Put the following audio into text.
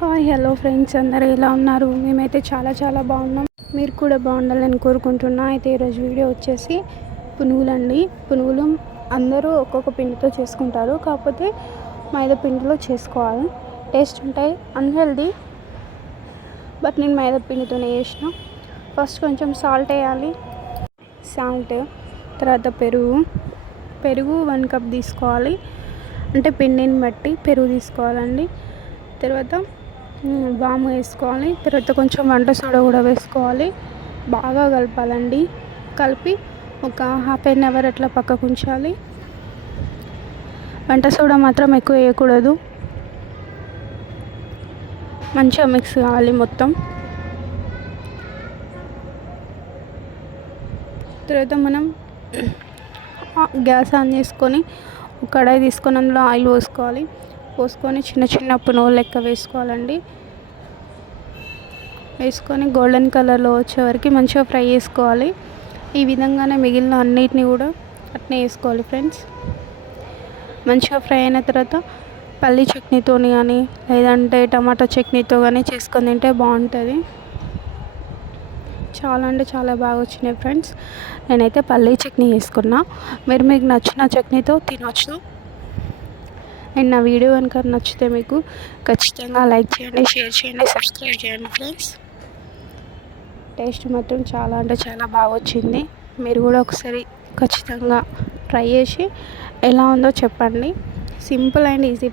Hi hello friends, అందరూ ఎలా ఉన్నారు? మేమైతే చాలా చాలా బాగున్నాం. మీరు కూడా బాగుండాలని కోరుకుంటున్నా. అయితే ఈరోజు వీడియో వచ్చేసి పునుగులండి. పునుగులు అందరూ ఒక్కొక్క పిండితో చేసుకుంటారు, కాకపోతే మైదా పిండిలో చేసుకోవాలి. టేస్ట్ ఉంటాయి, అన్హెల్దీ, బట్ నేను మైదా పిండితోనే చేసిన. ఫస్ట్ కొంచెం సాల్ట్ వేయాలి, తర్వాత పెరుగు 1 కప్ తీసుకోవాలి, అంటే పిండిని బట్టి పెరుగు తీసుకోవాలండి. తర్వాత వాము వేసుకోవాలి, తర్వాత కొంచెం వంట సోడా కూడా వేసుకోవాలి. బాగా కలపాలండి. కలిపి ఒక ½ అట్లా పక్కకు ఉంచాలి. వంట సోడా మాత్రం ఎక్కువ వేయకూడదు. మంచిగా మిక్స్ కావాలి మొత్తం. తర్వాత మనం గ్యాస్ ఆన్ చేసుకొని ఒక కడాయి తీసుకొని అందులో ఆయిల్ పోసుకొని చిన్న చిన్న పునుగులు లెక్క వేసుకోవాలండి. వేసుకొని గోల్డెన్ కలర్లో వచ్చే వరకు మంచిగా ఫ్రై చేసుకోవాలి. ఈ విధంగానే మిగిలిన అన్నిటిని కూడా అట్నే వేసుకోవాలి ఫ్రెండ్స్. మంచిగా ఫ్రై అయిన తర్వాత పల్లీ చట్నీతో కానీ లేదంటే టమాటా చట్నీతో కానీ చేసుకొని తింటే బాగుంటుంది. చాలా అంటే చాలా బాగా వచ్చినాయి ఫ్రెండ్స్. నేనైతే పల్లీ చట్నీ చేసుకున్నా. మీకు నచ్చిన చట్నీతో తినవచ్చు. అండ్ నా వీడియో కనుక నచ్చితే మీకు ఖచ్చితంగా లైక్ చేయండి, షేర్ చేయండి, సబ్స్క్రైబ్ చేయండి ఫ్రెండ్స్. టేస్ట్ మాత్రం చాలా అంటే చాలా బాగా వచ్చింది. మీరు కూడా ఒకసారి ఖచ్చితంగా ట్రై చేసి ఎలా ఉందో చెప్పండి. Simple and easy